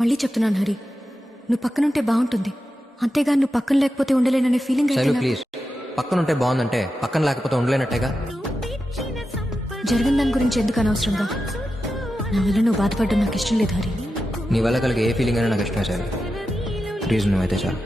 మళ్ళీ చెప్తున్నాను హరి, నువ్వు పక్కనుంటే బాగుంటుంది, అంతేగాని నువ్వు పక్కన లేకపోతే ఉండలేననే ఫీలింగ్ అయితే శైలు నాకు. ప్లీజ్, పక్కన ఉంటే బాగుందంటే పక్కన లేకపోతే ఉండలేనట్టేగా. జరిగిన దాని గురించి ఎందుకు అనవసరంగా నా వల్ల నువ్వు బాధపడడం నాకు ఇష్టం లేదు హరి. నీ వల్ల కలిగే ఏ ఫీలింగ్ అయినా నాకు ఇష్టమే శైలు. ప్లీజ్ నువ్వైతే చాలు.